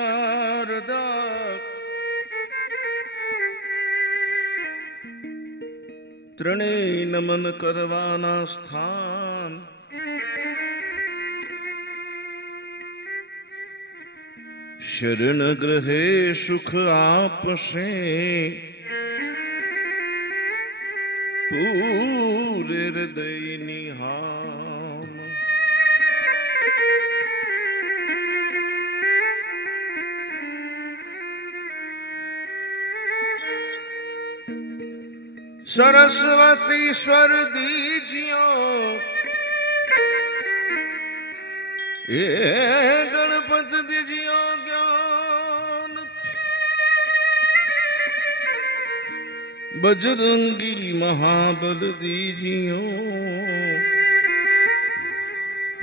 શારદા ત્રણેય નમન કરવાના સ્થાન શરણ ગ્રહે સુખ આપશે પૂરે હૃદય નિહામ सरस्वती स्वर दीजियो ये गणपत दीजियो ज्ञान बजरंगी महाबल दीजियो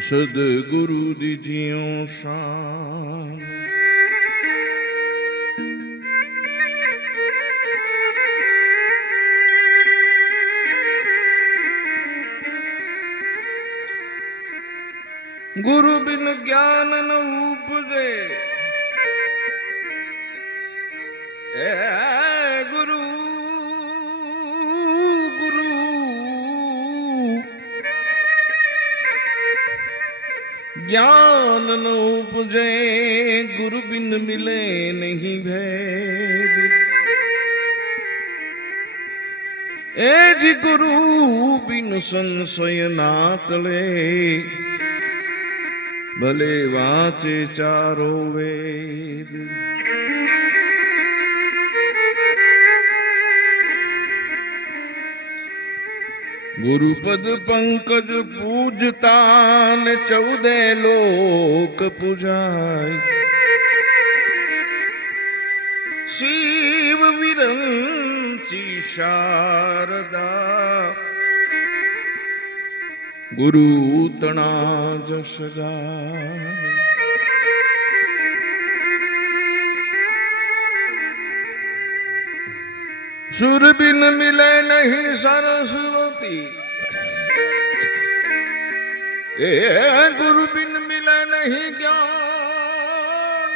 सदगुरु दीजियो शान गुरु बिन ज्ञान न उपजे गुरु गुरु ज्ञान न उपजे गुरु बिन मिले नहीं भेद जी गुरु बिन संशय ना टले भले वाचे चारो वेद गुरुपद पंकज पूजता ने 14 लोक पुजाय शिव विरंची शारदा गुरु तना जस गाय सुर बिन मिले नहीं सरस्वती गुरु बिन मिले नहीं ज्ञान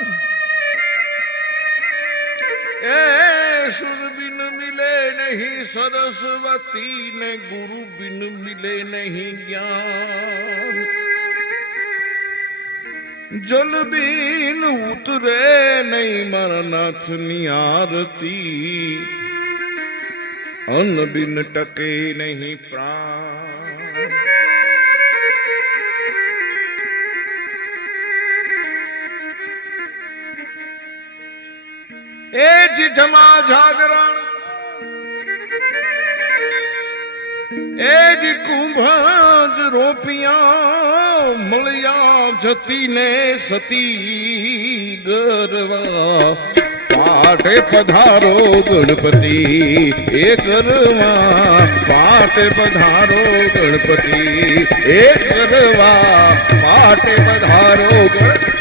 सुर बिन मिले नहीं सरस्वती ने गुरु बिन मिले नहीं ज्ञान जल बिन उतरे नहीं मरनाथ नियारती अन्न बिन टके नहीं प्राण जी जमा जागरण जी कुंभज रोपिया मलिया जती ने सती गरवा पाटे पधारो गणपति एक गरवा पाटे पधारो गणपति एक गरवा पाटे पधारो गणपति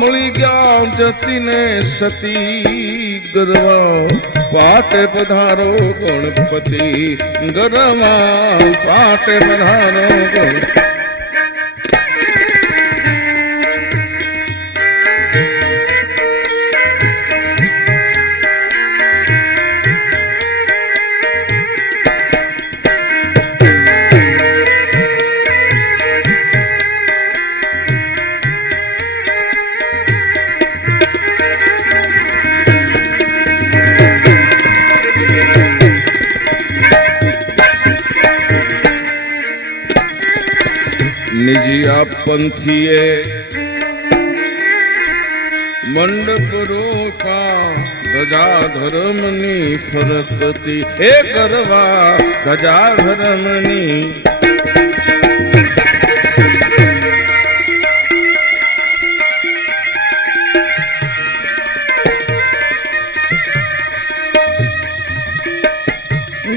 मली गया जती ने सती गरवा पाटे पधारो गणपति गरवा पाटे पधारो गणपति નિજિયા પંથીએ મંડપ રોપા ધજા ધર્મની ફરકતી એ કરવા ધજા ધર્મની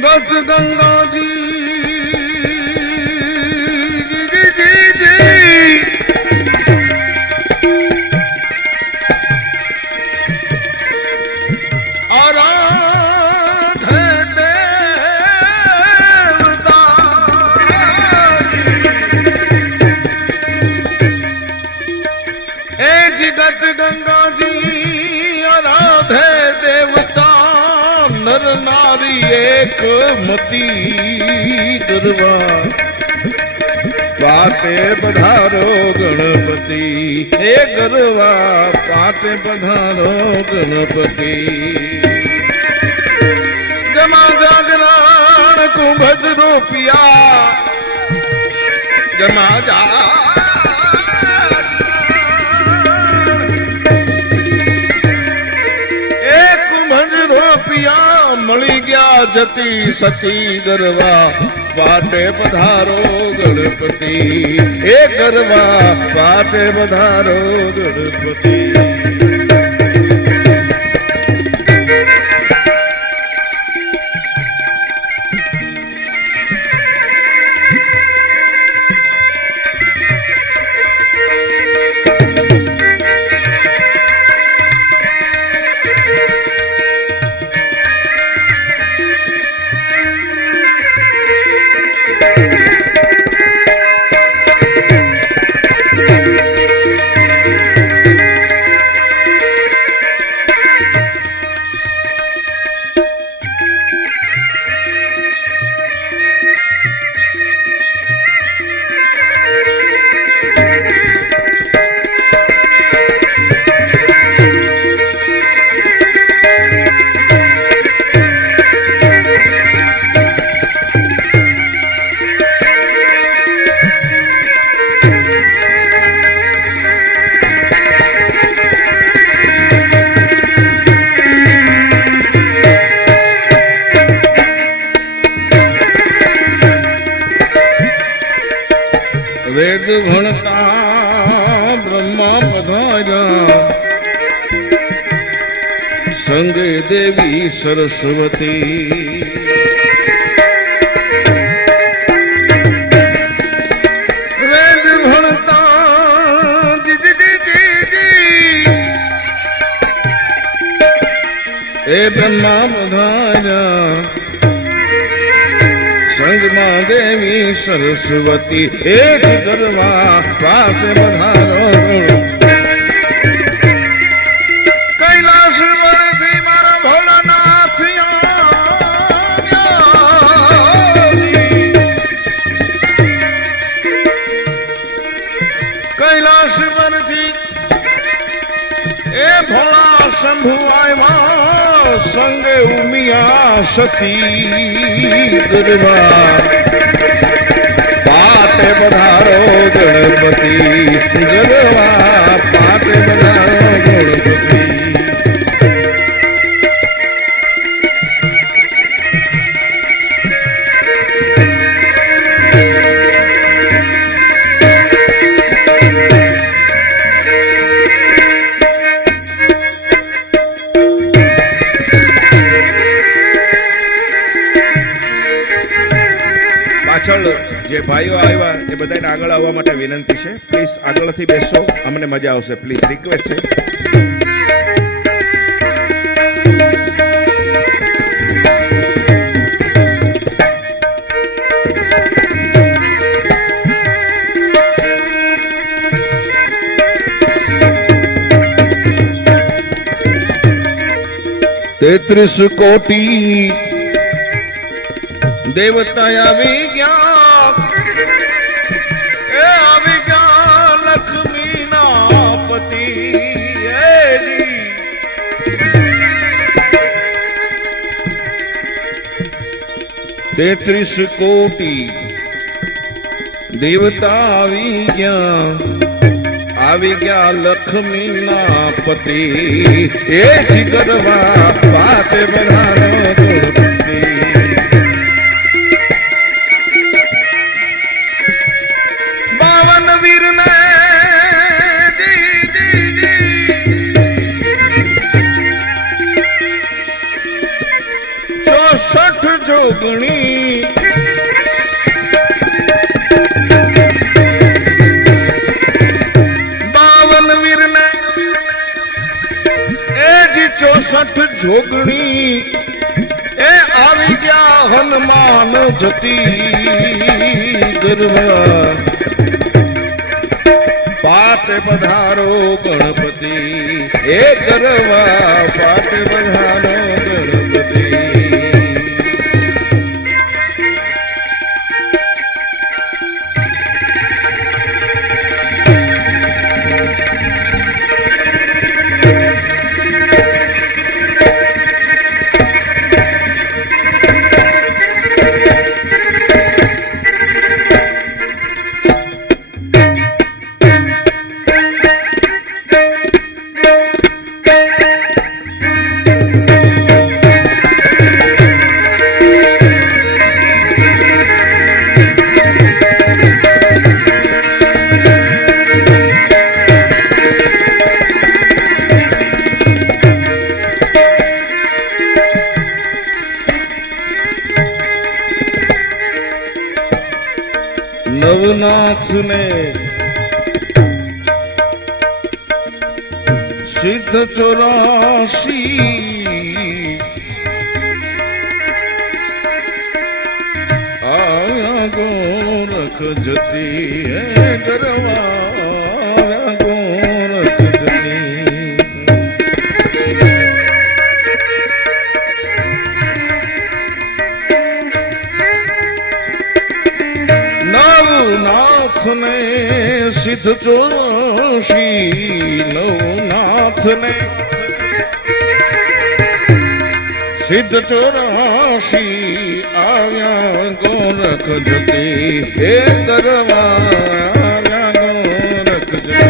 ગત ગંગાજી जगत गंगा जी आराधे देवता नर नारी एक मती गरबा पाटे पधारो गणपति हे गरबा पाटे पधारो गणपति जमा जागरण कुंभज रूपिया जमा जा મળી ગયા જતી સતી ગરવા પાટે પધારો ગણપતિ એ ગરવા પાટે પધારો ગણપતિ वेद भणता ब्रह्मा पधारा संगे देवी सरस्वती वेद भणता ए ब्रह्मा पधारा संगमा देवी सरस्वती एक गरबा पास पधारो कैलाश वरથી મારા ભોળાનાથ कैलाश वरથી ए भोळा शंभु આવ્યા संगे उमिया सती गरबा पाटे पधारो गणपति गरबा पाटे पधारो गणपति પાછળ જે ભાઈઓ આવ્યા એ બધાને આગળ આવવા માટે વિનંતી છે પ્લીઝ આગળથી બેસો અમને મજા આવશે પ્લીઝ રિક્વેસ્ટ છે तेत्रिस कोटि देवता આવી ગયા એ આવી ગયા લક્ષ્મી ના પતિ તેત્રીસ કોટી દેવતા આવી ગયા લક્ષ્મી ના પતિ એ જીગરવા વાત બધાનો ગણપતિ બાવન વીર ને 64 જોગણી सठ जोगणी ए आवी गया हनुमान जती गरवा पाटे पधारो गणपति ए गरवा पाटे पधारो गणपति नवनाथ ने सिद्ध 84 आया गोरख जती है गरवा गोरख जती नवनाथ ने सिद्ध 84 नवनाथ ने सिद्ध 84 आया गोरख जती हे गरवा आया गोरख जती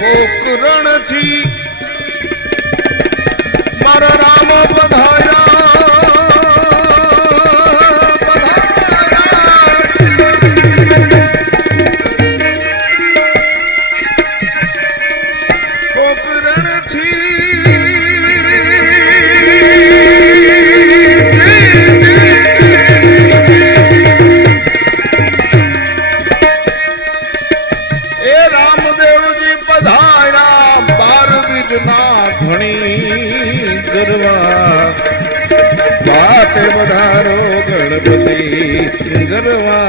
पोकरण थी मारा राम पधारा पोकरण थी ए रामदेव जी पधारा बार विजना घणी गरवा बाटे पधारो गणपति गरवा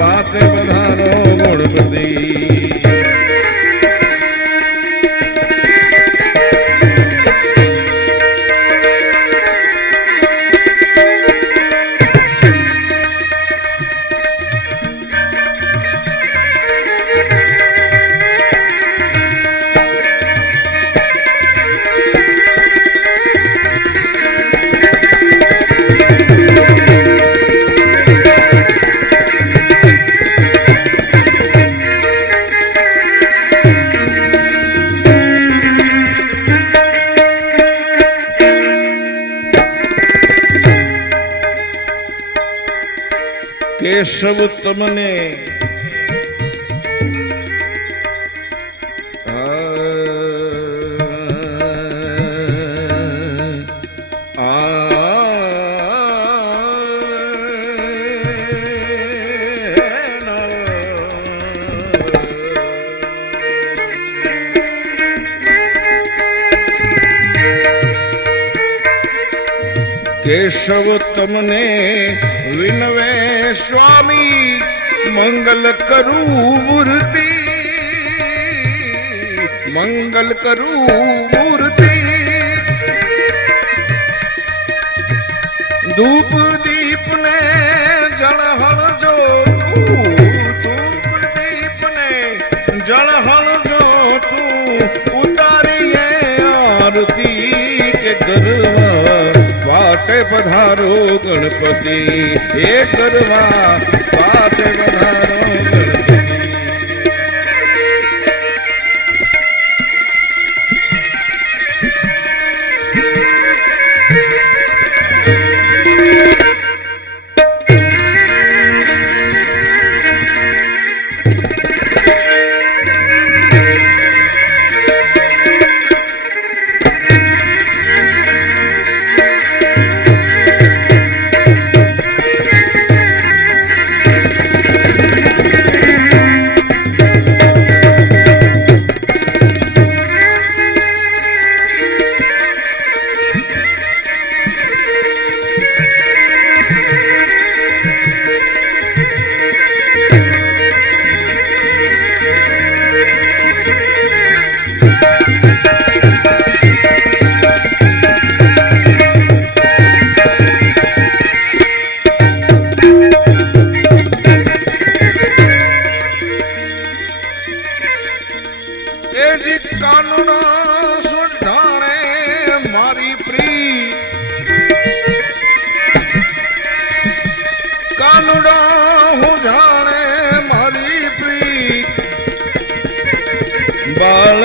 बाटे पधारो गणपति केशव तमने केशव तमने विनवे स्वामी मंगल करू मूर्ति मंगल करू मूर्ति धूप दीप ने जल हल जो धूप दीप ने जल हल जो तू उतारिए आरती के गरवा पधारो गणपति हे करवा पाठ पधारो गणपति।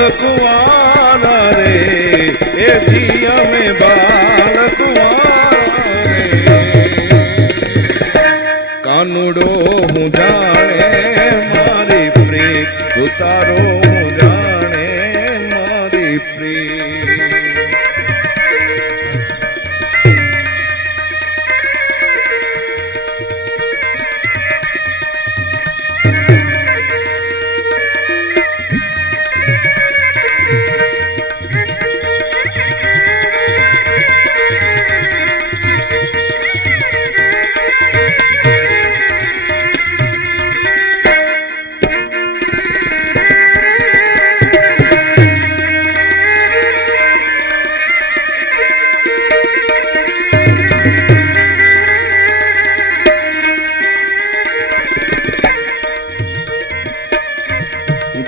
बालकुआरा रे ए जिया में बालकुआरा रे कानुड़ो हूँ जाने मारी प्रीत उतारो हूँ जाने मारी प्रीत।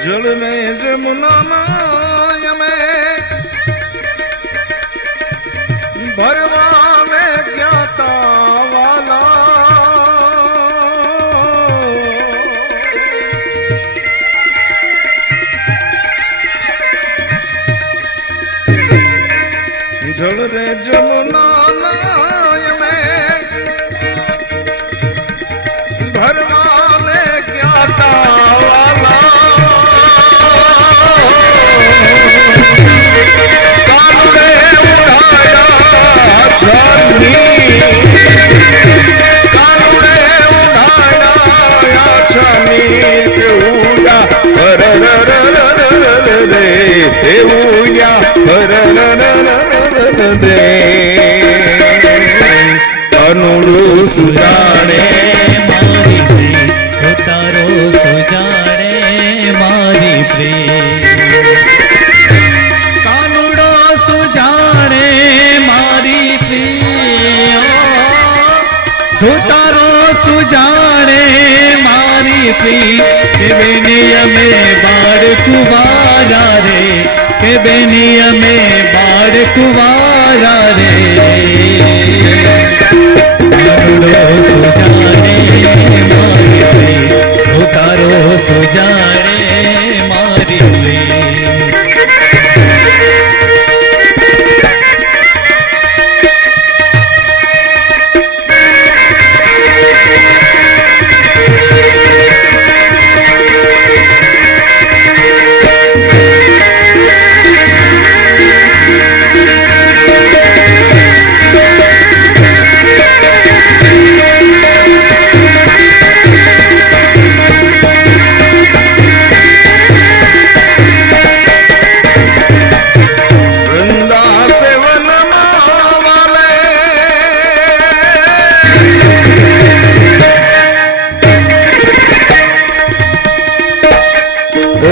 जल में जमुना माय में भरवा में ज्ञाता वाला जल रे जमुना नाय में भरवा में ज्ञाता वाला अनुड़ू सुजाने मारी प्रीत उतारो सुजाने मारी प्रीत कानुड़ो सुजाने मारी प्रीत उतारो सुजाने मारी प्रीत के बेनिया में बाढ़ कुवारा रे के बेनिया में बाढ़ कुवारा रे सुजाने मारी प्रीत उतारो सुजाने मारी प्रीत।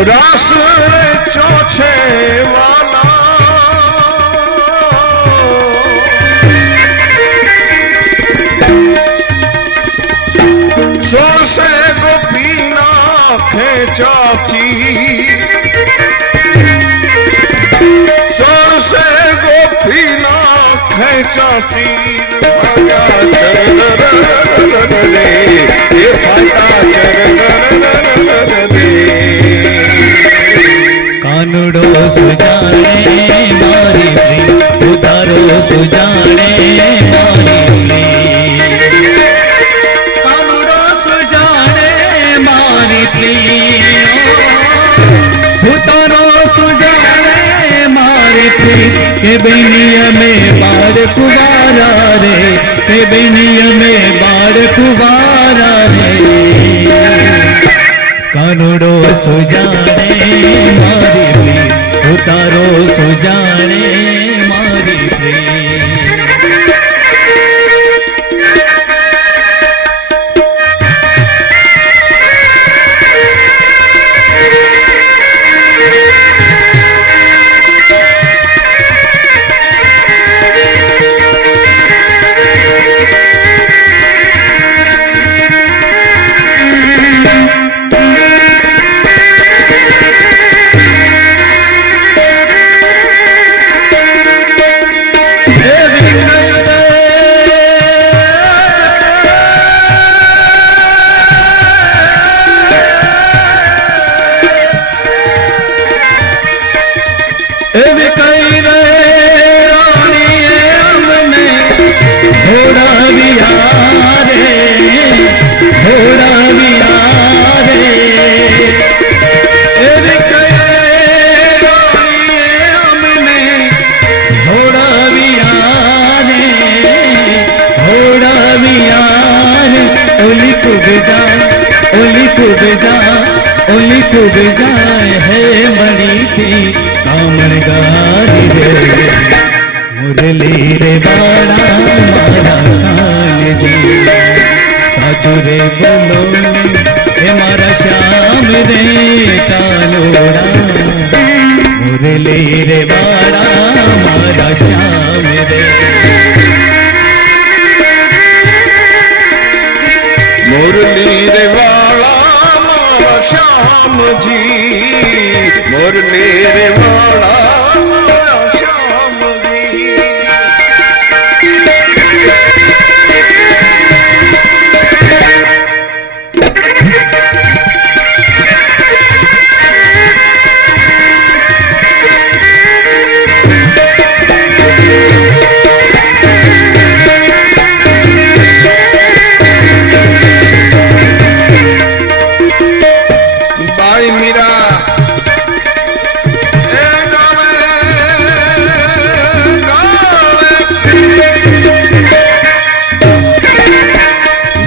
रास चौछे वाला सोर से गोपीना खेचाची सोर से गोपीना खेच तीर भाग्या चरण रे ये फाटा चरण रे कानुडो सुजाने मारी प्रीत उतारो सुजाने मारी प्रीत कानुडो सुजाने मारी प्रीत उतारो सुजाने मारी प्रीत के बेनिया में बाढ़ कुवारा रे के बेनिया में बाढ़ कुवारा रे कानुडो सुजाने मारी प्रीत उतारो सुजाने मारी प्रीत ओली कूद जाए है बड़ी थी कामर गारी रे मुरली रे बाड़ा मारा कान जी साचु रे बोलो हे मारा श्याम रे कालोड़ा मुरली रे बाड़ा मारा श्याम रे मुरली रे वाला मारा श्याम जी मुरली रे वाला मारा श्याम जी बाई मीरा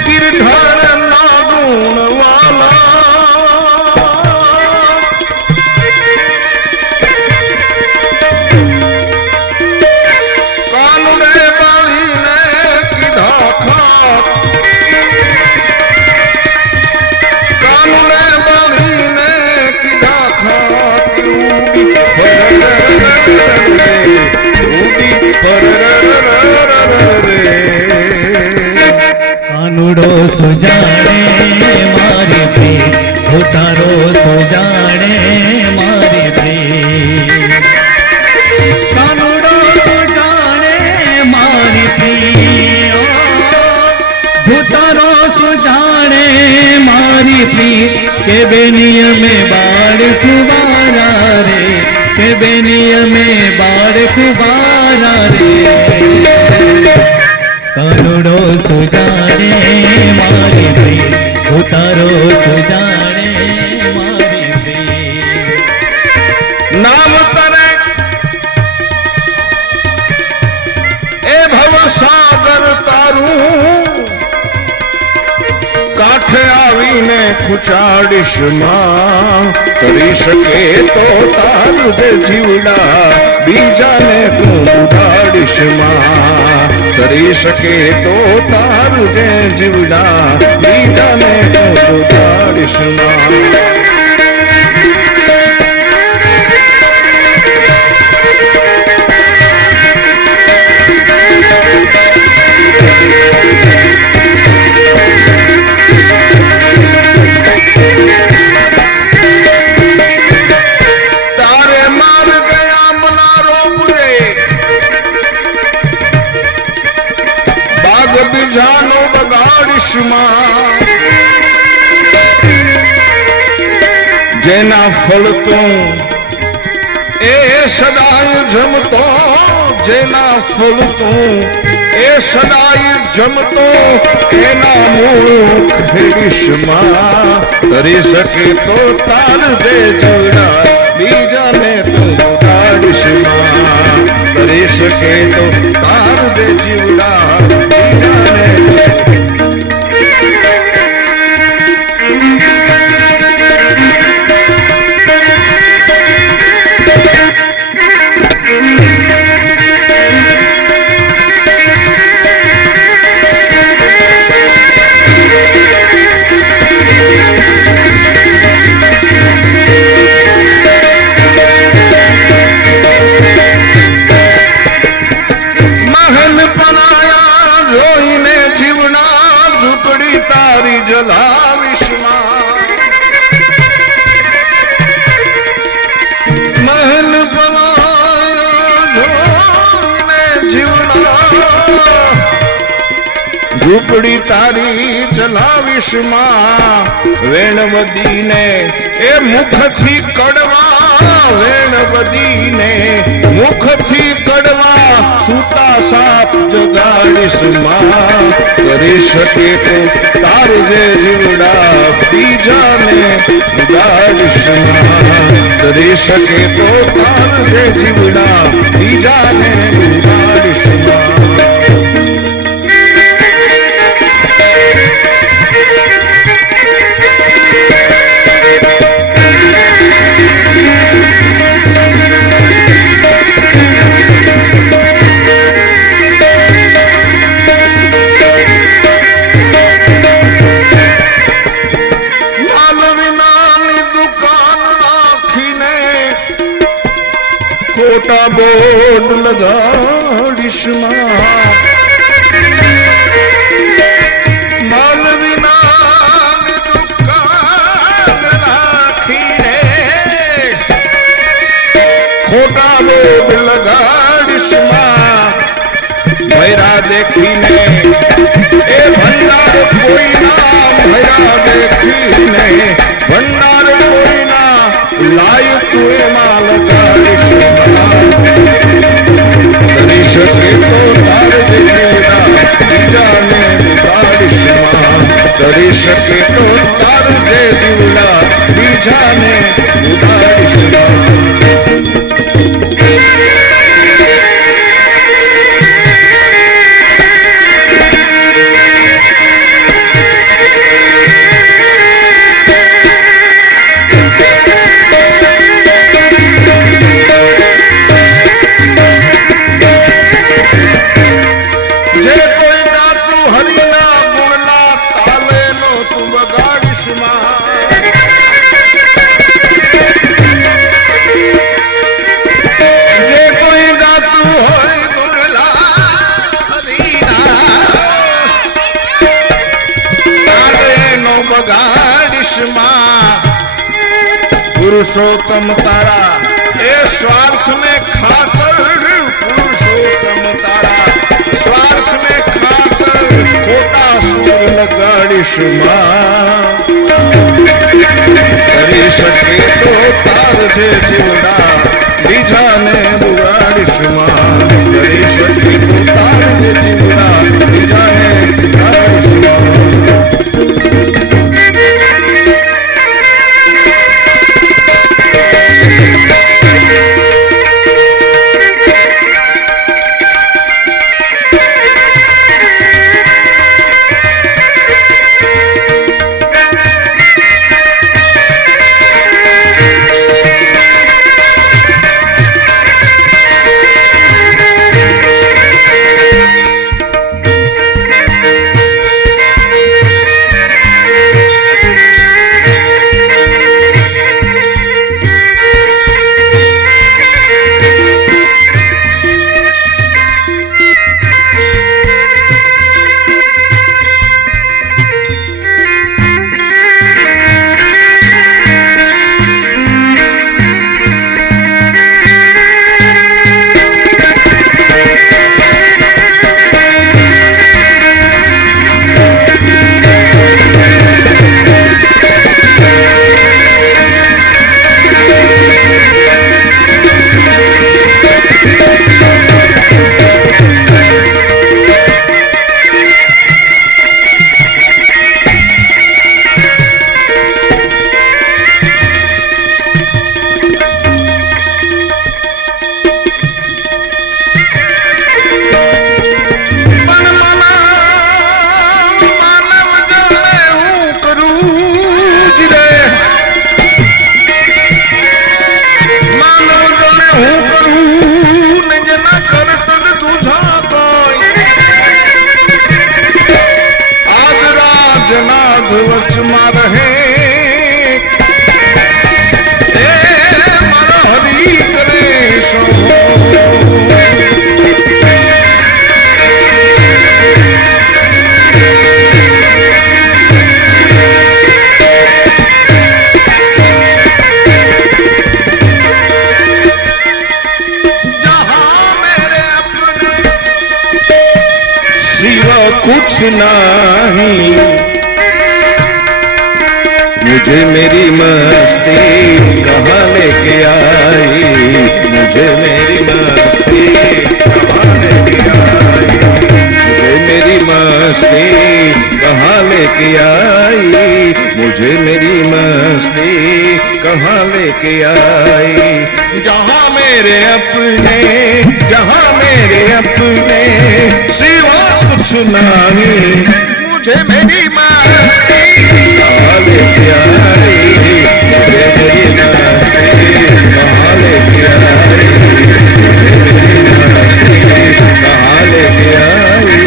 गिरधर नागुण वाला कानुड़े बाली ने किधा खाक कानुड़े बाली ने किधा खाक उड़ी कानुड़ो सुजाने मारी प्रीत उतारो सुजाने मारी प्रीत कानुड़ो सुजाने मारी प्रीत उतारो सुजाने मारी प्रीत के बेनिया में बाढ़ कुवारा रे के बेनिया में बाढ़ कुवारा रे कानुड़ो सुजाने मारी प्रीत उतारो सुजाने मारी प्रीत नाम तरे ए भव सागर तारू काठे आवीने खुचाड़ीश मां तरी सके तो तारू दे जीवड़ा बीजा ने तू उठाड़ीश मां तरी सके तो तारू दे जीवड़ा बीजा ने तू उठाड़ीश मां બગાડીશમાં જેના ફળ તું એ સદાય જમતો, જેના ફળ તું એ સદાય જમતો, એના મુખ ખેડીશમાં કરી શકે તો તાર દે જોડા, બીજાને તું બગાડીશમાં કરી શકે તો તાર દે જીવડા, બીજાને ઝૂંપડી તારી ચલાવીશમાં વેણવદીને એ મુખથી કડવા, વેણવદીને મુખથી કડવા સૂતા સાપ જગાડીશમાં કરી શકે તો તાર જે જીવડા, બીજાને ઉગાડીશમાં કરી શકે તો તાર જે જીવડા, બીજાને ઉગાડીશમાં ખોટા બોર્ડ લગાડીશમાં માલ વિનાની દુકાન રાખીને, ખોટા બોર્ડ લગાડીશમાં ભૈરા દેખીને એ ભંડાર કોઈના, ભૈરા દેખીને ભંડાર કોઈના લાય તું એમાં લગાડીશમાં કરી શકે તો તાર જે જીવડા, બીજાને ઉગાડીશમાં કરી શકે તો તાર જે જીવડા, બીજાને ઉગાડીશમાં પુરુષોત્તમ તારા એ સ્વાર્થ ને ખાતર, પુરુષોત્તમ તારા સ્વાર્થ ને ખાતર ખોટા સુર લગાડીશમાં કરી શકે તો તાર જે જીવડા, બીજાને બગાડીશમાં કરી શકે તો તાર જે જીવડા, બીજાને બગાડીશમાં નાદ વચમાં રહે એ મારા હરી કરે સો कुछ नहीं मुझे मेरी मस्ती कहाँ लेके आई मुझे मेरी मस्ती कहाँ लेके आई मुझे मेरी मस्ती कहाँ लेके आई मुझे मेरी मस्ती कहाँ लेके आई जहाँ मेरे अपने सिवा कुछ नहीं मुझे मेरी मस्ती कहाँ लेके आई मुझे मेरी मस्ती कहाँ लेके आई मुझे मेरी मस्ती कहाँ लेके आई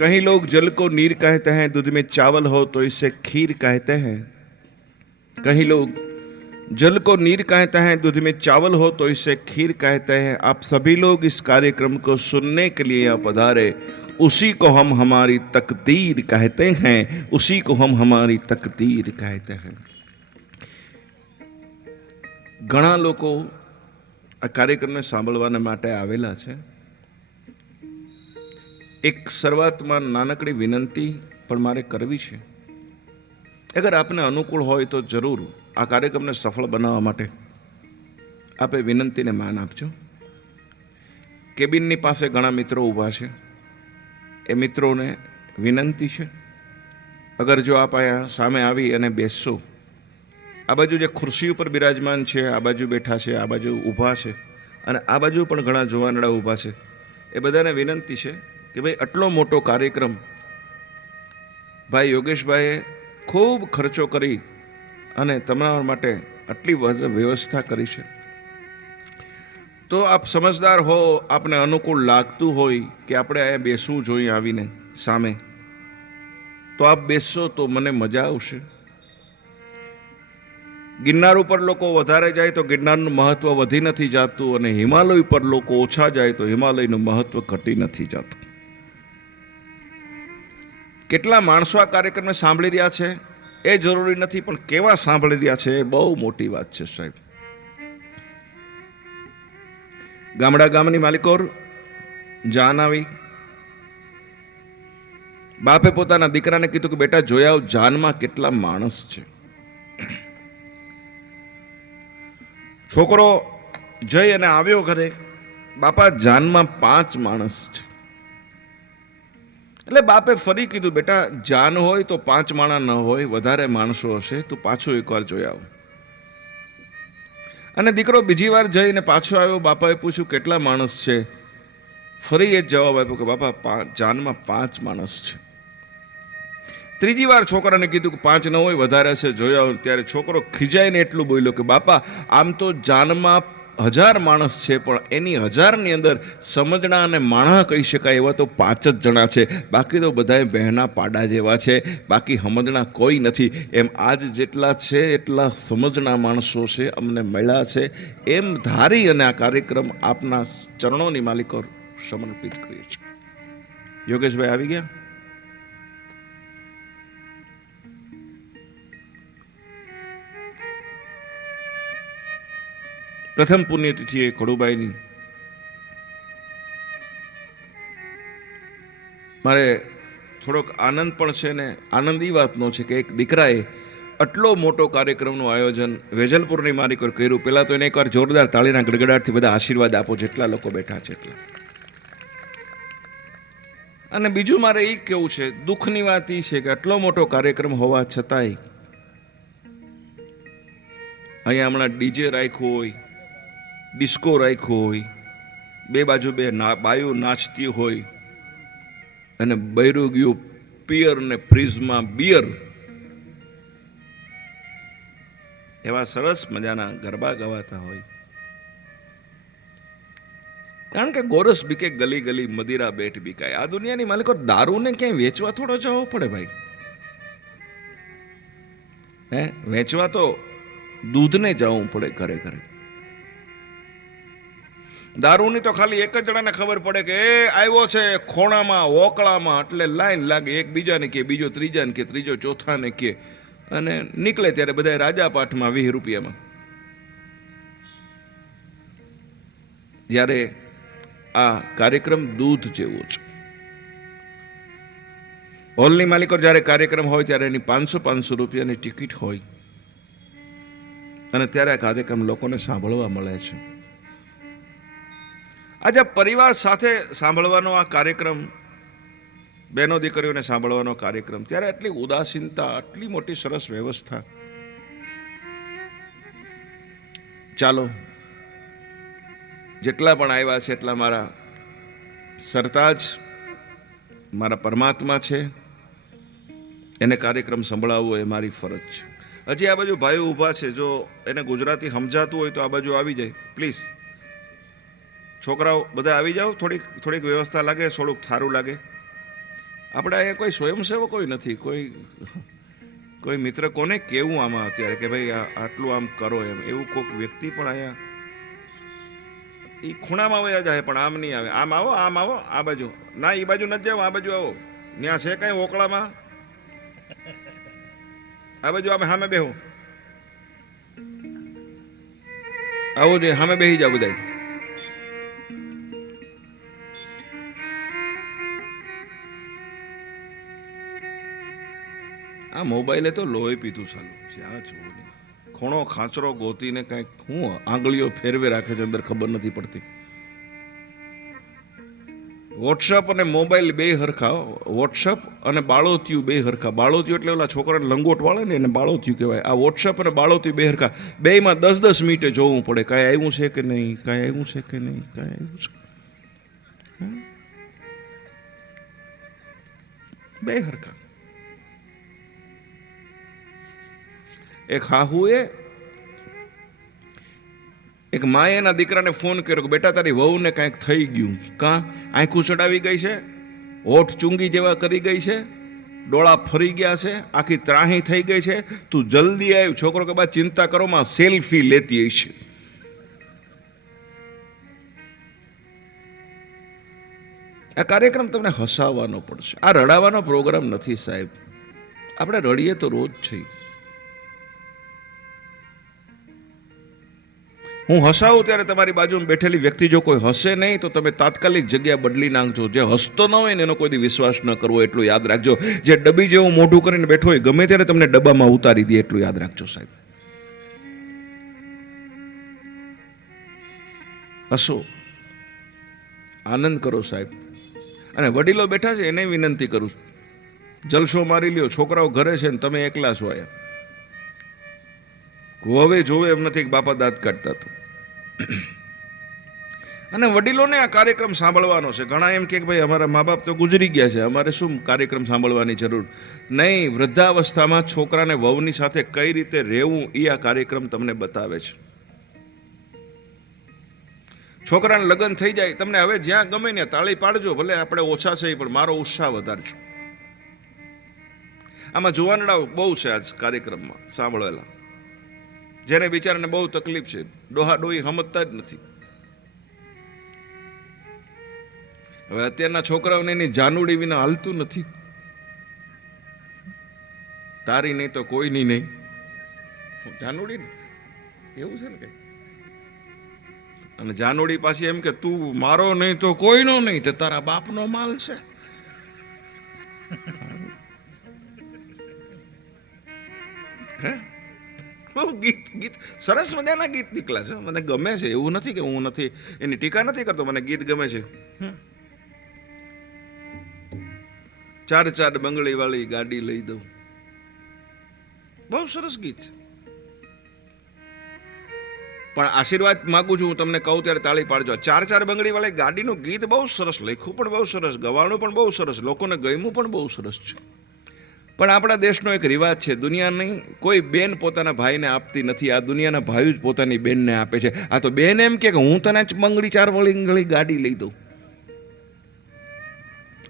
कहीं लोग जल को नीर कहते हैं, दूध में चावल हो तो इसे खीर कहते हैं। कहीं लोग जल को नीर कहते हैं, दूध में चावल हो तो इसे खीर कहते हैं। आप सभी लोग इस कार्यक्रम को सुनने के लिए यहाँ पधारे, उसी को हम हमारी तकदीर कहते हैं, उसी को हम हमारी तकदीर कहते हैं। घણા લોકો આ કાર્યક્રમને સાંભળવાના માટે આવેલા છે। એક શરૂઆતમાં નાનકડી વિનંતી પણ મારે કરવી છે। અગર આપને અનુકૂળ હોય તો જરૂર આ કાર્યક્રમને સફળ બનાવવા માટે આપે વિનંતીને માન આપજો। કેબિનની પાસે ઘણા મિત્રો ઊભા છે, એ મિત્રોને વિનંતી છે, અગર જો આપ અહીંયા સામે આવી અને બેસશો, આ બાજુ જે ખુરશી ઉપર બિરાજમાન છે, આ બાજુ બેઠા છે, આ બાજુ ઊભા છે અને આ બાજુ પણ ઘણા જોવાનડા ઊભા છે, એ બધાને વિનંતી છે કે ભાઈ આટલો મોટો કાર્યક્રમ ભાઈ યોગેશભાઈએ ખૂબ ખર્ચો કરી અને તમારા માટે આટલી વ્યવસ્થા કરી છે, તો આપ સમજદાર હો, આપને અનુકૂળ લાગતું હોય કે આપણે અહીંયા બેસવું જોઈએ આવીને સામે, તો આપ બેસશો તો મને મજા આવશે। ગિરનાર ઉપર લોકો વધારે જાય તો ગિરનારનું મહત્વ વધી નથી જાતું અને હિમાલય પર લોકો ઓછા જાય તો હિમાલયનું મહત્વ ઘટી નથી જાતું। કેટલા માણસો આ કાર્યક્રમને સાંભળી રહ્યા છે એ જરૂરી નથી, પણ કેવા સાંભળી રહ્યા છે એ બહુ મોટી વાત છે સાહેબ। ગામડા ગામની માલિકોર જાન આવી, બાપે પોતાના દીકરાને કીધું કે બેટા જોયા જાનમાં કેટલા માણસ છે। છોકરો જઈ અને આવ્યો ઘરે, બાપા જાનમાં 5 માણસ છે। એટલે બાપે ફરી કીધું બેટા જાન હોય તો 5 માણા ન હોય, વધારે માણસો હશે, તું પાછો એકવાર જોઈ આવ। અને દીકરો બીજી વાર જઈને પાછો આવ્યો, બાપાએ પૂછ્યું કેટલા માણસ છે, ફરી એ જ જવાબ આપ્યો કે બાપા જાનમાં 5 માણસ છે। ત્રીજી વાર છોકરાને કીધું કે 5 ન હોય, વધારે હશે, જોયા હોય। ત્યારે છોકરો ખીજાઈને એટલું બોલ્યો કે બાપા આમ તો જાનમાં 1000 માણસ છે, પણ એની 1000ની અંદર સમજણા અને માણા કહી શકાય એવા તો 5 જ જણા છે, બાકી તો બધાએ બહેના પાડા જેવા છે, બાકી સમજણા કોઈ નથી। એમ આજ જેટલા છે એટલા સમજણા માણસો છે, અમને મળ્યા છે, એમ ધારી અને આ કાર્યક્રમ આપના ચરણોની માલિકો સમર્પિત કરીએ છીએ। યોગેશભાઈ આવી ગયા? પ્રથમ પુણ્યતિથિ એ ખડુભાઈની મારે થોડોક આનંદ પણ છે ને આનંદ એ વાતનો છે કે એક દીકરાએ આટલો મોટો કાર્યક્રમનું આયોજન વેજલપુરની મારી પર કર્યું। પહેલાં તો એને એકવાર જોરદાર તાળીના ગડગડાટથી બધા આશીર્વાદ આપો જેટલા લોકો બેઠા છે એટલા। અને બીજું મારે એ કહેવું છે, દુઃખની વાત એ છે કે આટલો મોટો કાર્યક્રમ હોવા છતાંય અહીંયા હમણાં ડીજે રાખ્યું હોય, ડિસ્કો રાખ્યો હોય, બે બાજુ બે બાયું નાચતી હોય અને બૈરું ગયું પિયર ને ફ્રીજમાં બિયર, એવા સરસ મજાના ગરબા ગવાતા હોય. કારણ કે ગોરસ બીકે ગલી ગલી મદિરા બેઠ બીકાય. આ દુનિયાની માલિકો દારૂને ક્યાંય વેચવા થોડો જવો પડે ભાઈ. હે, વેચવા તો દૂધને જવું પડે ઘરે ઘરે. દારૂની તો ખાલી એક જ જણાને ખબર પડે કે એ આવ્યો છે ખોણામાં ઓકળામાં, એટલે લાઈન લાગે, એક બીજાને કે બીજો ત્રીજાને કે ત્રીજો ચોથાને કે, અને નીકળે ત્યારે બધા રાજા પાઠમાં 20 રૂપિયામાં. જ્યારે આ કાર્યક્રમ દૂધ જેવો છે. હોલની માલિકો જ્યારે કાર્યક્રમ હોય ત્યારે એની 500 રૂપિયાની ટિકિટ હોય, અને ત્યારે આ કાર્યક્રમ લોકોને સાંભળવા મળે છે. આજે પરિવાર સાથે સાંભળવાનો આ કાર્યક્રમ, બહેનો દીકરીઓને સાંભળવાનો કાર્યક્રમ, ત્યારે આટલી ઉદાસીનતા, આટલી મોટી સરસ વ્યવસ્થા. ચાલો, જેટલા પણ આવ્યા છે એટલા મારા સરતાજ મારા પરમાત્મા છે, એને કાર્યક્રમ સંભળાવવો એ મારી ફરજ છે. હજી આ બાજુ ભાઈઓ ઊભા છે, જો એને ગુજરાતી સમજાતું હોય તો આ બાજુ આવી જાય પ્લીઝ. છોકરાઓ બધા આવી જાઓ, થોડીક વ્યવસ્થા લાગે, થોડુંક સારું લાગે. આપણે અહીંયા કોઈ સ્વયંસેવક કોઈ નથી, કોઈ મિત્ર, કોને કેવું આમાં અત્યારે કે ભાઈ આટલું આમ કરો એમ, એવું કોઈક વ્યક્તિ પણ અહીંયા એ ખૂણામાં વયા જાય, પણ આમ નહીં આવે. આમ આવો આ બાજુ, ના એ બાજુ નથી જાવ, આ બાજુ આવો. ત્યાં છે કાંઈ ઓકળામાં, આ બાજુ અમે સામે બેહો, આવો જોઈએ, સામે બેસી જાઓ બધા. આ મોબાઈલે તો લોહી પીતું ચાલુ છે. આ જોવું નહીં, ખૂણો ખાંચરો ગોતીને કાંઈક હું આંગળીઓ ફેરવે રાખે છે, અંદર ખબર નથી પડતી. વોટ્સઅપ અને મોબાઈલ બે હરખા. વોટ્સઅપ અને બાળોતિયું બે હરખા. બાળોતિયું એટલે ઓલા છોકરાને લંગોટ વાળે ને એને બાળોતિયું કહેવાય. આ વોટ્સઅપ અને બાળોતિયું બે હરખા. બેમાં 10-10 મિનિટે જોવું પડે, કાંઈ આવ્યું છે કે નહીં, કાંઈ આવ્યું છે કે નહીં, કાંઈ આવ્યું છે. બે હરખા. એક હાહુએ એક માએ એના દીકરાને ફોન કર્યો કે બેટા તારી વહુને કાંઈક થઈ ગયું. કાં આંખું ચડાવી ગઈ છે, હોઠ ચૂંગી જેવા કરી ગઈ છે, ડોળા ફરી ગયા છે, આખી ત્રાહી થઈ ગઈ છે, તું જલ્દી આવ. છોકરો કે બા ચિંતા કરો માં, સેલ્ફી લેતી હશે. આ કાર્યક્રમ તમને હસાવવાનો પડશે. આ રડાવાનો પ્રોગ્રામ નથી સાહેબ. આપણે રડીએ તો રોજ છીએ. હું હસાવું ત્યારે તમારી બાજુમાં બેઠેલી વ્યક્તિ જો કોઈ હસે નહીં તો તમે તાત્કાલિક જગ્યા બદલી નાખજો. જે હસતો ન હોય ને એનો કોઈ વિશ્વાસ ન કરવો, એટલું યાદ રાખજો. જે ડબ્બી જેવું મોઢું કરીને બેઠો હોય ગમે ત્યારે તમને ડબ્બામાં ઉતારી દે, એટલું યાદ રાખજો સાહેબ. હસો, આનંદ કરો સાહેબ. અને વડીલો બેઠા છે એને વિનંતી કરું, જલસો મારી લ્યો. છોકરાઓ ઘરે છે ને તમે એકલા છો આયા. હવે જોવે એમ નથી કે બાપા દાંત કાઢતા હતા. અને વડીલોને આ કાર્યક્રમ સાંભળવાનો છે. ઘણા એમ કે ભાઈ અમારા મા બાપ તો ગુજરી ગયા છે, અમારે શું કાર્યક્રમ સાંભળવાની જરૂર નહીં. વૃદ્ધાવસ્થામાં છોકરાને વહુની સાથે કઈ રીતે રહેવું એ આ કાર્યક્રમ તમને બતાવે છે. છોકરાને લગ્ન થઈ જાય, તમને હવે જ્યાં ગમે ને તાળી પાડજો, ભલે આપણે ઓછા છે પણ મારો ઉત્સાહ વધારજો. આમાં જુવાનડાઓ બહુ છે આજ કાર્યક્રમમાં સાંભળેલા, જેને બિચારાને બહુ તકલીફ છે. ડોહા ડોહી સમજતા જ નથી. હવે અત્યારના છોકરાઓને એની જાનુડી વિના હાલતું નથી. તારી નહીં તો કોઈની નહીં, જાનુડી ને એવું છે ને કઈ. અને જાનુડી પાછી એમ કે તું મારો નહીં તો કોઈનો નહીં, તે તારા બાપનો માલ છે. હે, બહુ ગીત સરસ મજાના ગીત નીકળ્યા છે, મને ગમે છે. એવું નથી કે હું નથી, એની ટીકા નથી કરતો, મને ગીત ગમે છે. 4 બંગડી વાળી ગાડી લઈ દઉં, બહુ સરસ ગીત છે. પણ આશીર્વાદ માગું છું, હું તમને કહું ત્યારે તાળી પાડજો. 4 બંગડી વાળી ગાડીનું ગીત બહુ સરસ, લખ્યું પણ બહુ સરસ, ગવાણું પણ બહુ સરસ, લોકોને ગમ્યું પણ બહુ સરસ છે. પણ આપણા દેશનો એક રિવાજ છે, દુનિયાની કોઈ બેન પોતાના ભાઈને આપતી નથી, આ દુનિયાના ભાઈ જ પોતાની બેનને આપે છે. આ તો બેન એમ કે હું તને બંગડી 4 વળી ગાડી લઈ દઉં.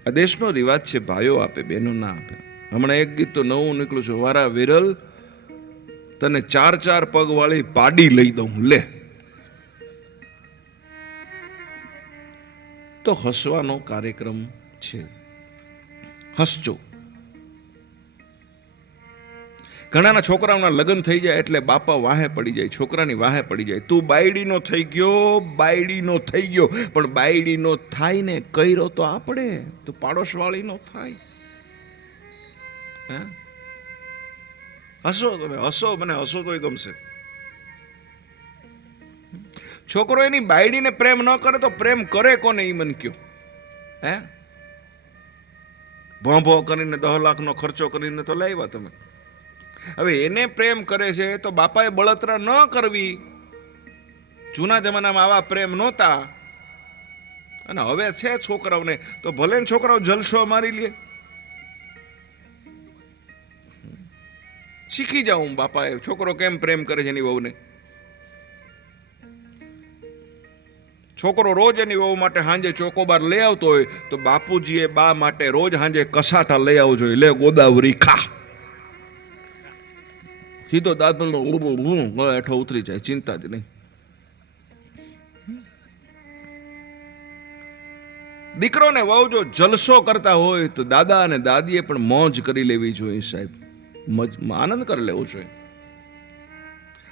આ દેશનો રિવાજ છે, ભાઈઓ આપે, બહેનો ના આપે. હમણાં એક ગીત તો નવું નીકળ્યું છે, વારા વિરલ તને 4 પગ વાળી પાડી લઈ દઉં લે. તો હસવાનો કાર્યક્રમ છે, હસજો. ઘણાના છોકરાઓના લગ્ન થઈ જાય એટલે બાપા વાહે પડી જાય, છોકરાની વાહે પડી જાય, તું બાયડીનો થઈ ગયો, બાયડીનો થઈ ગયો. પણ બાયડીનો થાય ને કર્યો તો આપણે, તો પાડોશવાળીનો થાય. હસો તમે, હસો, મને હસો તોય ગમશે. છોકરો એની બાયડીને પ્રેમ ન કરે તો પ્રેમ કરે કોને એ મને કયો? હે, ભોંભો કરીને 10 લાખનો ખર્ચો કરીને તો લાવ્યા તમે. હવે એને પ્રેમ કરે છે તો બાપાએ બળતરા ન કરવી. જૂના જમાનામાં આવા પ્રેમ નહોતા, અને હવે છે છોકરાઓને તો ભલે ને છોકરાઓ જલસો મારી લે. શીખી જાઉં બાપાએ છોકરો કેમ પ્રેમ કરે છે એની વહુને. છોકરો રોજ એની વહુ માટે સાંજે ચોકોબાર લઈ આવતો હોય તો બાપુજીએ બા માટે રોજ સાંજે કસાટા લઈ આવવો જોઈએ. લે ગોદાવરી ખા, સીધો દાદરનો હેઠો ઉતરી જાય, ચિંતા જ નહીં. દીકરો ને વહુ જો જલસો કરતા હોય તો દાદા અને દાદીએ પણ મોજ કરી લેવી જોઈએ સાહેબ, આનંદ કરી લેવો જોઈએ.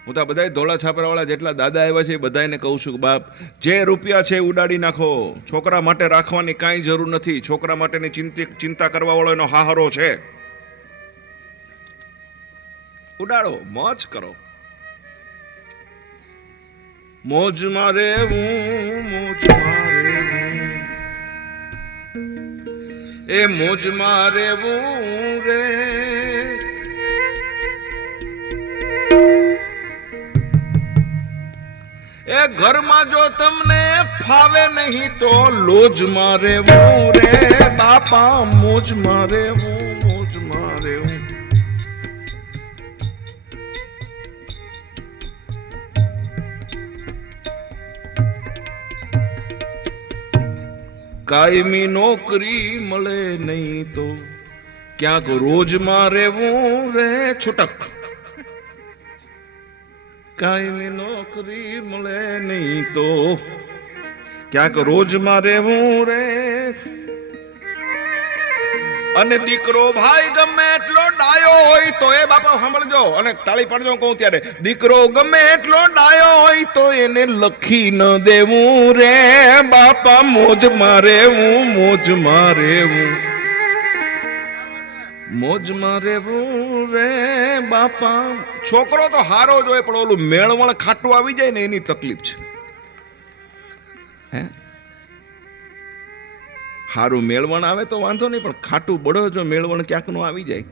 હું તો બધા ધોળા છાપરાવાળા જેટલા દાદા આવ્યા છે એ બધાને કહું છું કે બાપ, જે રૂપિયા છે ઉડાડી નાખો, છોકરા માટે રાખવાની કાંઈ જરૂર નથી. છોકરા માટેની ચિંતા કરવા વાળો એનો હાહરો છે. ઉડાડો, મોજ કરો. મોજમાં રહેવું, મોજમાં રહેવું, એ મોજમાં રહેવું રે. એ ઘરમાં જો તમને ફાવે નહીં તો લોજમાં રહેવું રે બાપા, મોજમાં રહેવું, મોજમાં રહેવું. કાયમી નોકરી મળે નહીં તો ક્યાંક રોજમાં રહેવું રે છૂટક. કાયમી નોકરી મળે નહીં તો ક્યાંક રોજમાં રહેવું રે. અને દીકરો ભાઈ ગમે એટલો ડાયો હોય તો, એ બાપા સાંભળજો અને તાળી પાડજો કહું ત્યારે, દીકરો ગમે એટલો ડાયો હોય તો એને લખી ન દેવું રે બાપા, મોજમાં રહેવું, મોજમાં રહેવું, મોજમાં રહેવું રે બાપા. છોકરો તો હારો જ હોય પણ ઓલું મેળવણ ખાટું આવી જાય ને એની તકલીફ છે. હે, હારું મેળવણ આવે તો વાંધો નહીં, પણ ખાટું બળો જો મેળવણ ક્યાંકનું આવી જાય.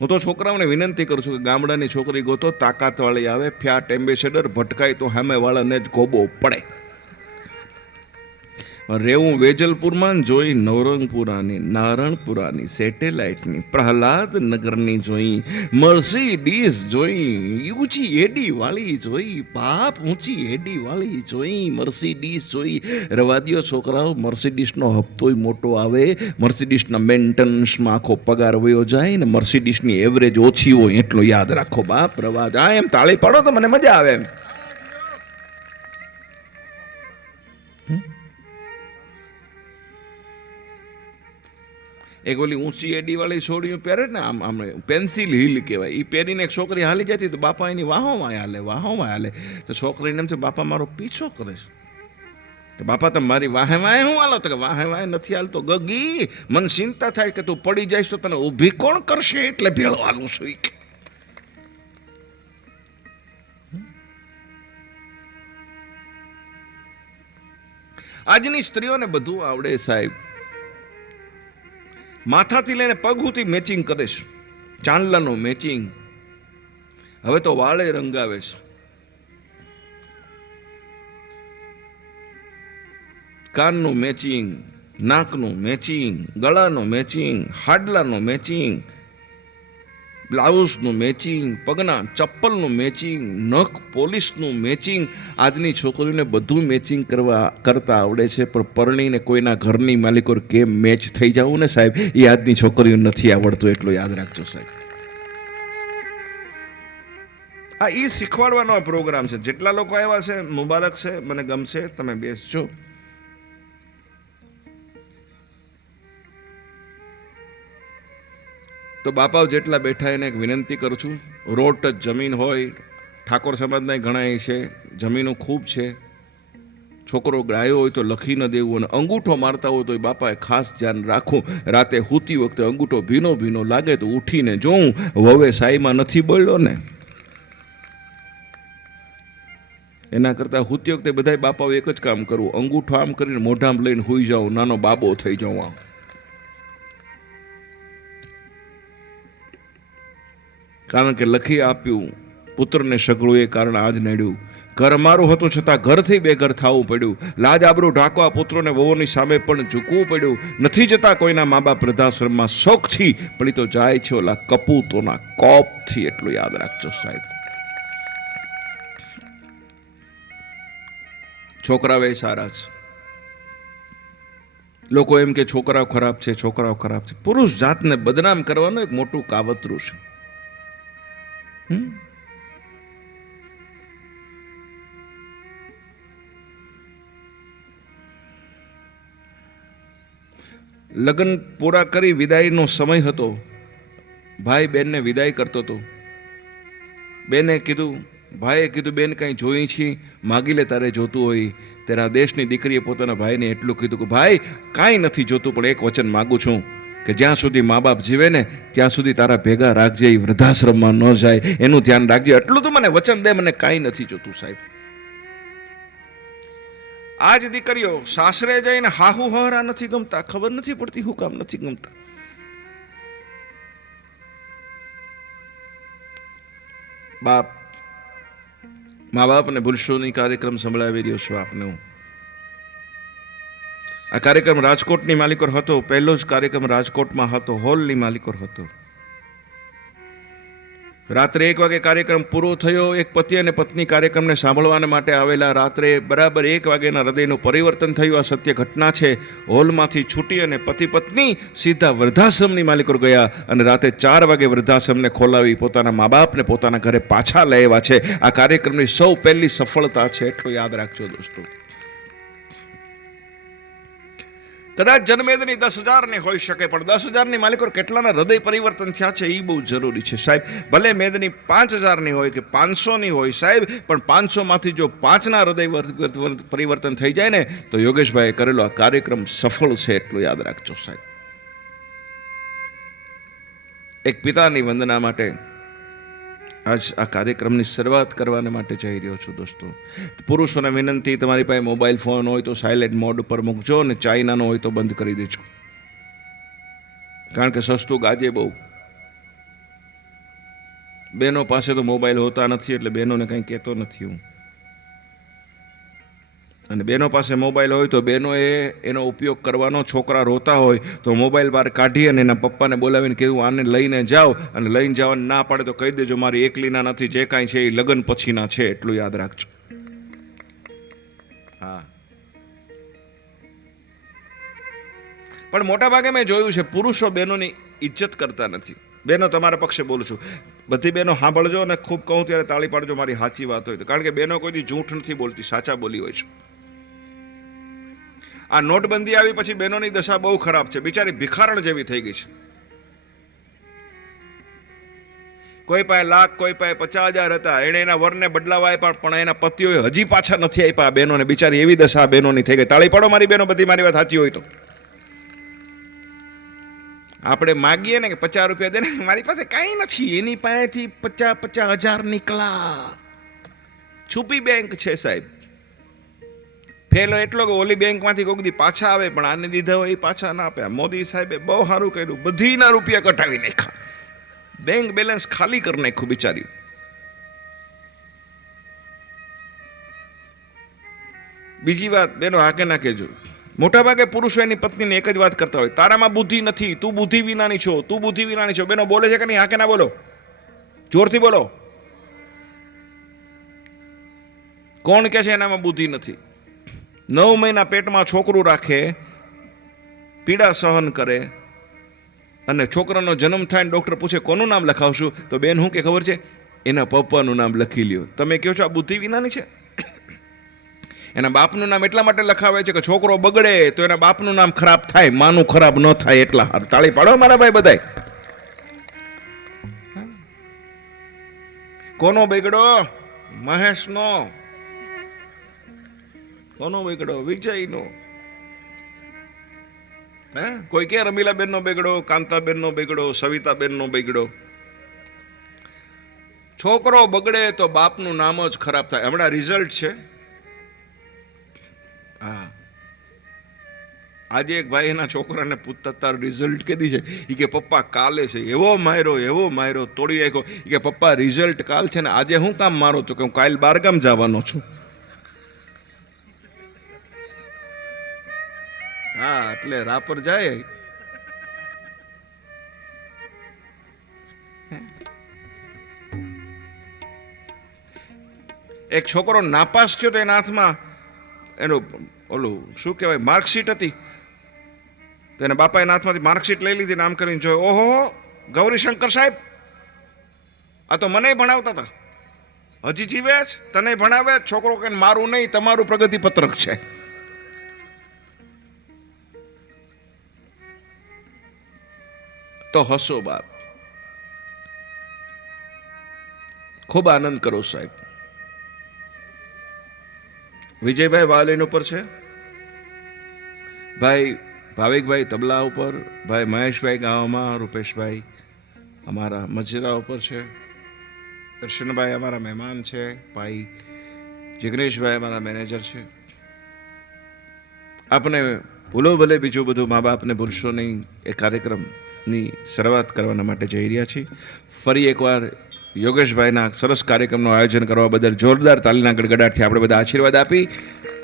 હું તો છોકરાઓને વિનંતી કરું છું કે ગામડાની છોકરી ગોતો, તાકાતવાળી આવે, ફ્યાટ એમ્બેસેડર, ભટકાય તો સામેવાળાને જ ગોબો પડે. રેવું વેજલપુરમાં જોઈ નવરંગપુરાની, નારણપુરાની, સેટેલાઇટની, પ્રહલાદ નગરની જોઈ, મર્સિડીઝ જોઈ, ઊંચી એડી વાળી જોઈ, બાપ ઊંચી એડી વાળી જોઈ, મર્સિડીઝ જોઈ. રવાદીઓ છોકરાઓ, મર્સિડીઝનો હપ્તોય મોટો આવે, મર્સિડીઝના મેન્ટેનન્સમાં આખો પગાર વયો જાય ને મર્સિડીઝની એવરેજ ઓછી હોય એટલો યાદ રાખો બાપ. રવા જાય એમ તાળી પાડો તો મને મજા આવે એમ. એક ઓલી ઊંચી એડી વાળી છોડીઓ પહેરે ને, આમ આમ પેન્સિલ હીલ કહેવાય, એ પહેરીને એક છોકરી હાલી જતી તો બાપા એની વાહોમાં હાલે, વાહોમાં હાલે. તો છોકરીને એમ છે બાપા મારો પીછો કરે છે. તો બાપા તમે મારી વાહે વાહે હું હાલો? તો કે વાહે વાહે નથી હાલતો ગગી, મને ચિંતા થાય કે તું પડી જઈશ તો તને ઊભી કોણ કરશે, એટલે ભેળો હાલું છું. આજની સ્ત્રીઓને બધું આવડે સાહેબ, માથાથી લઈને પગ સુધી મેચિંગ કરે છે, ચાંદલાનું મેચિંગ, હવે તો વાળે રંગાવે છે, કાનનું મેચિંગ, નાકનું મેચિંગ, ગળાનું મેચિંગ, હાડલાનું મેચિંગ, બ્લાઉઝનું મેચિંગ, પગના ચપ્પલનું મેચિંગ, નખ પોલિશનું મેચિંગ. આજની છોકરીઓને બધું મેચિંગ કરતા આવડે છે, પણ પરણીને કોઈના ઘરની માલિકો કેમ મેચ થઈ જવું ને સાહેબ, એ આજની છોકરીઓ નથી આવડતું. એટલું યાદ રાખજો સાહેબ. આ એ શીખવાડવાનો પ્રોગ્રામ છે. જેટલા લોકો આવ્યા છે મુબારક છે, મને ગમશે. તમે બેસજો. તો બાપાઓ જેટલા બેઠા એને એક વિનંતી કરું છું, રોડ ટચ જમીન હોય, ઠાકોર સમાજના ઘણા છે, જમીનો ખૂબ છે, છોકરો ગાયો હોય તો લખી ન દેવું, અને અંગૂઠો મારતા હોય તો બાપાએ ખાસ ધ્યાન રાખવું. રાતે હૂતી વખતે અંગૂઠો ભીનો ભીનો લાગે તો ઉઠીને જોઉં વવે સાઈમાં નથી બોલ્યો ને. એના કરતાં હૂતી વખતે બધા બાપાઓ એક જ કામ કરવું, અંગૂઠો આમ કરીને મોઢામાં લઈને હોઈ જાઉં, નાનો બાબો થઈ જાઉં. આ કારણ કે લખી આપ્યું પુત્રને સગળું, એ કારણ આજ નડ્યું. ઘર મારું હતું છતાં ઘરથી બેઘર થવું પડ્યું. લાજ આબરૂ ઢાંકવા પુત્રોને વહુની સામે પણ ઝૂકવું પડ્યું. નથી જતા કોઈના મા બાપ વૃદ્ધાશ્રમમાં શોખથી, પણ તો જાય છે ઓલા કપૂતોના કોપથી. એટલું યાદ રાખજો સાહેબ. છોકરાઓ એ સારા છે. લોકો એમ કે છોકરાઓ ખરાબ છે, છોકરાઓ ખરાબ છે. પુરુષ જાતને બદનામ કરવાનું એક મોટું કાવતરું છે. લગ્ન પૂરા કરી વિદાયનો સમય હતો. ભાઈ બેનને વિદાય કરતો હતો. બેને કીધું, ભાઈએ કીધું, બેન કંઈ જોઈ છી માગી લે તારે જોતું હોય. તેના દેશની દીકરીએ પોતાના ભાઈને એટલું કીધું કે ભાઈ કાંઈ નથી જોતું, પણ એક વચન માગું છું કે જ્યાં સુધી મા બાપ જીવે ને ત્યાં સુધી તારા ભેગા રાખજે, એ વૃદ્ધાશ્રમમાં ન જાય, એનું ધ્યાન રાખજે. એટલું તો મને વચન દે, મને કાંઈ નથી જોતું સાહેબ. આજ દીકરીઓ સાસરે જઈને હાહુ હરા નથી ગમતા, ખબર નથી પડતી શું કામ નથી ગમતા. બાપ, મા બાપને ભૂલશો નહીં. કાર્યક્રમ સંભળાવી રહ્યો છું આપને હું. આ કાર્યક્રમ રાજકોટની માલિકોર હતો. પહેલો જ કાર્યક્રમ રાજકોટમાં હતો, હોલની માલિકોર હતો. રાત્રે 1 વાગે કાર્યક્રમ પૂરો થયો. એક પતિ અને પત્ની કાર્યક્રમને સાંભળવાને માટે આવેલા. રાત્રે બરાબર 1 વાગ્યાના હૃદયનું પરિવર્તન થયું. આ સત્ય ઘટના છે. હોલમાંથી છૂટી અને પતિ પત્ની સીધા વૃદ્ધાશ્રમની માલિકોર ગયા, અને રાતે 4 વાગે વૃદ્ધાશ્રમને ખોલાવી પોતાના મા બાપને પોતાના ઘરે પાછા લાવ્યા છે. આ કાર્યક્રમની સૌ પહેલી સફળતા છે. એટલું યાદ રાખજો દોસ્તો. કદાચ જન્મેદની 10,000 ની હોઈ શકે, પણ 10,000 ની માલિકો કેટલાના હૃદય પરિવર્તન થયા છે એ બહુ જરૂરી છે સાહેબ. ભલે મેદની 5,000 ની હોય કે 500 ની હોય સાહેબ, પણ 500 માંથી જો 5 ના હૃદય પરિવર્તન થઈ જાય ને તો યોગેશભાઈએ કરેલો આ કાર્યક્રમ સફળ છે. એટલું યાદ રાખજો સાહેબ. એક પિતાની વંદના માટે આજ આ કાર્યક્રમની શરૂઆત કરવાને માટે જઈ રહ્યો છું દોસ્તો. પુરુષોને વિનંતી, તમારી પાસે મોબાઈલ ફોન હોય તો સાયલેન્ટ મોડ ઉપર મૂકજો, અને ચાઇનાનો હોય તો બંધ કરી દેજો, કારણ કે સસ્તું ગાજે બહુ. બહેનો પાસે તો મોબાઈલ હોતા નથી, એટલે બહેનોને કંઈ કહેતો નથી હું. અને બહેનો પાસે મોબાઈલ હોય તો બહેનોએ એનો ઉપયોગ કરવાનો. છોકરા રોતા હોય તો મોબાઈલ બહાર કાઢી અને એના પપ્પાને બોલાવીને કીધું આને લઈને જાઓ, અને લઈને જવાનું ના પાડે તો કહી દેજો મારી એકલીના નથી, જે કાંઈ છે એ લગ્ન પછીના છે. એટલું યાદ રાખજો. હા, પણ મોટા ભાગે મેં જોયું છે પુરુષો બહેનોની ઇજ્જત કરતા નથી. બહેનો તમારા પક્ષે બોલું છું, બધી બહેનો સાંભળજો અને ખૂબ કહું ત્યારે તાળી પાડજો મારી સાચી વાત હોય તો, કારણ કે બહેનો કોઈથી જૂઠ નથી બોલતી, સાચા બોલી હોય છે. આ નોટબંધી આવી પછી બહેનોની દશા બહુ ખરાબ છે. બિચારી ભિખારણ જેવી થઈ ગઈ છે. કોઈ પાસે લાખ, કોઈ પાસે 50,000 હતા, એણે એના વરને બદલાવા આપ્યા, પણ એના પતિઓએ હજી પાછા નથી આપ્યા બહેનોને. બિચારી એવી દશા બહેનોની થઈ ગઈ. તાળી પાડો મારી બહેનો, બધી મારી વાત સાચી હોય તો. આપણે માગીએ ને કે 50 રૂપિયા દે ને, મારી પાસે કાંઈ નથી, એની પાસેથી 50,000 નીકળા. છુપી બેંક છે સાહેબ. ફેલો એટલો કે ઓલી બેંકમાંથી કોઈક દી પાછા આવે, પણ આને દીધા હોય એ પાછા ના આપ્યા. મોદી સાહેબે બહુ સારું કર્યું, બધીના રૂપિયા કઢાવી નાખ્યા, બેંક બેલેન્સ ખાલી કરી નાખ્યું બિચારી. બીજી વાત બેનો હાકે ના કહેજો, મોટાભાગે પુરુષો એની પત્નીને એક જ વાત કરતા હોય, તારામાં બુદ્ધિ નથી, તું બુદ્ધિ વિનાની છો, તું બુદ્ધિ વિનાની છો. બેનો બોલે છે કે નહીં? હાકે ના બોલો. જોરથી બોલો. કોણ કે છે એનામાં બુદ્ધિ નથી? 9 મહિના પેટમાં છોકરું રાખે, પીડા સહન કરે, અને છોકરાનો જન્મ થાય ને ડૉક્ટર પૂછે કોનું નામ લખાવશું, તો બેન શું કે ખબર છે? એના પપ્પાનું નામ લખી લ્યો. તમે કહો છો આ બુદ્ધિ વિનાની છે? એના બાપનું નામ એટલા માટે લખાવે છે કે છોકરો બગડે તો એના બાપનું નામ ખરાબ થાય, માનું ખરાબ ન થાય એટલા હારું. તાળી પાડો મારા ભાઈ બધાય. કોનો બગડો? મહેશનો. કોનો બગડો? વિજયનો. હે કોઈ કે રમીલાબેનનો બગડો, કાંતાબેનનો બગડો, સવિતાબેનનો બગડો. છોકરો બગડે તો બાપનું નામ જ ખરાબ થાય. હમણાં રિઝલ્ટ છે. હા, આજે એક ભાઈ એના છોકરાને પૂછતા તારું રિઝલ્ટ કીધી છે? એ કે પપ્પા કાલે છે. એવો માર્યો તોડી નાખ્યો. એ કે પપ્પા રિઝલ્ટ કાલ છે ને આજે હું કામ મારો છું? કે હું કાલ બારગામ જવાનો છું. હા, એટલે રાપર જાય. એક છોકરો નાપાસ થયો તો એના હાથમાં એનું ઓલું શું કહેવાય માર્કશીટ હતી. તો એના બાપા એના હાથમાંથી માર્કશીટ લઈ લીધી, નામ કરીને જોયો. ઓહો, ગૌરીશંકર સાહેબ, આ તો મને ભણાવતા હતા, હજી જીવે છે, તને ભણાવે. છોકરો કે મારું નહીં, તમારું પ્રગતિ પત્રક છે. તો હસો બાપ, ખૂબ આનંદ કરો સાહેબ. વિજયભાઈ વાલીન ઉપર છે, ભાઈ ભાવિકભાઈ તબલા ઉપર, ભાઈ મહેશભાઈ ગાવામાં, રૂપેશભાઈ અમારા મજરા ઉપર છે, દર્શનભાઈ અમારા મહેમાન છે, ભાઈ જિગ્નેશભાઈ અમારા મેનેજર છે. આપને ભૂલો ભલે, બીજું બધું મા બાપને ભૂલશો નહીં. એ કાર્યક્રમની શરૂઆત કરવાના માટે જઈ રહ્યા છીએ. ફરી એકવાર યોગેશભાઈના સરસ કાર્યક્રમનું આયોજન કરવા બદલ જોરદાર તાલીના ગડગડાટથી આપણે બધા આશીર્વાદ આપી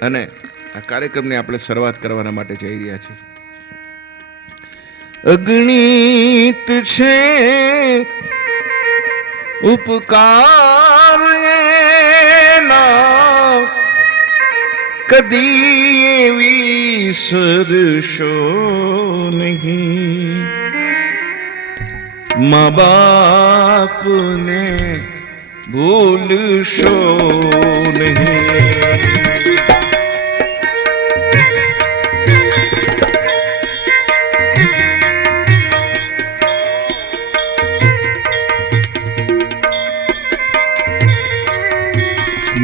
અને આ કાર્યક્રમની આપણે શરૂઆત કરવાના માટે જઈ રહ્યા છીએ. અગણિત છે ઉપકાર એના, કદી વિસરશો નહીં. माँ बाप ने भूलशो नहीं.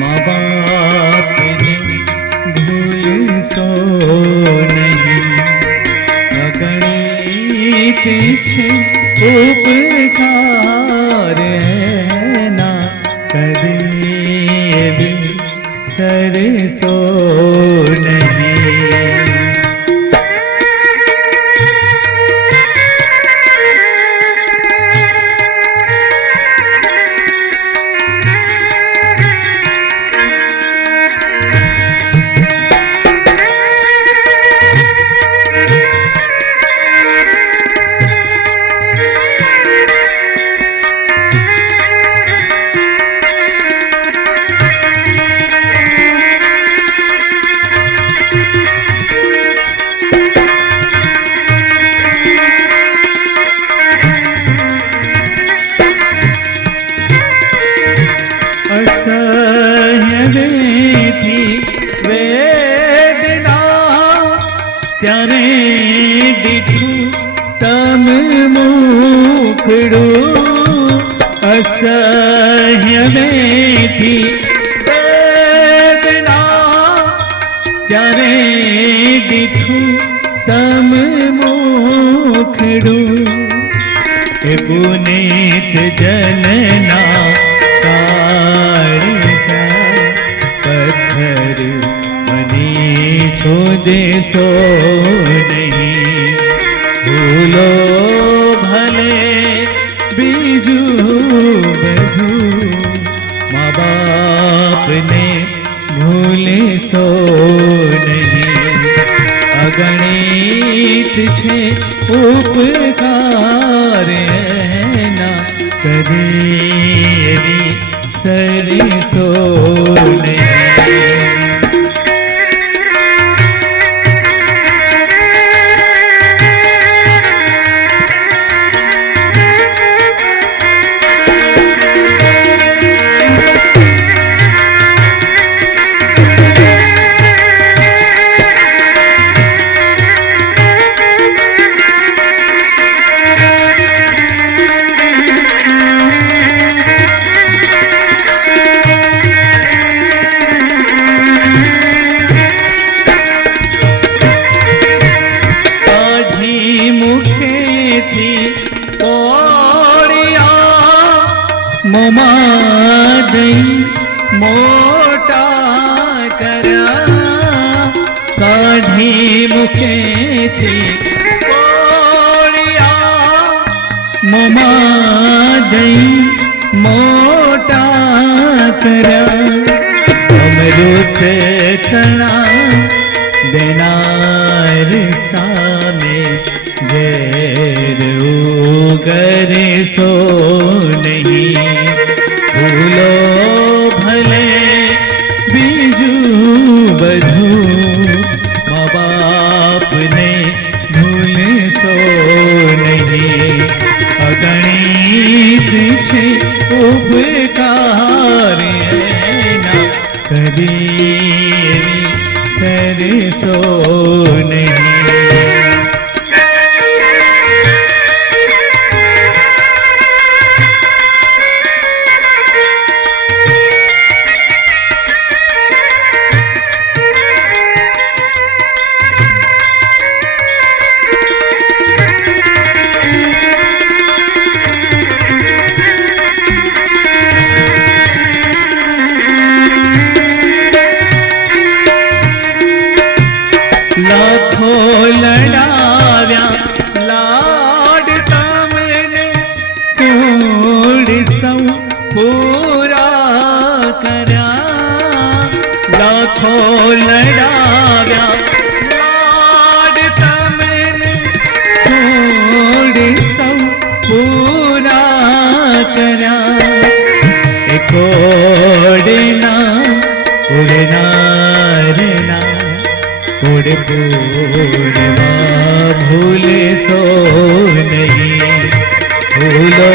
माँ बाप ने भूलशो नहीं. अगणित छे उपकार ना, कभी सरसो नहीं. ત્યારે દીઠું તમ મુખડું, અસહ્ય વેઠી વેદના. ત્યારે દીઠું તમ મુખડું, એ પુનિત જનના કાળજા પથ્થર બની છો દેશો નહીં. ભૂલો ભલે બીજું બધું, મા બાપને ભૂલશો નહીં. અગણિત છે ઉપકાર એના, कभी एवी सरसो नहीं। मोमादई मोटा करा काढ़ी मुखे थी कोड़िया मोमादई मोटा करा अमृत तना देनार सामे जेर उगरे सो नहीं। भूलो भले बीजू बधू माँ बाप ने भूले सो नहीं। अगणित छे उपकार ना कभी सरसो नहीं। लाखों लड़ाव्या लाड तमने कोड़ सौ पूरा करा। लाखों लड़ाव्या लाड तमने कोड़ सौ पूरा करा। कोड़ना उड़ना रना कोड़ पूर्णिमा भूले सो नहीं। भूलो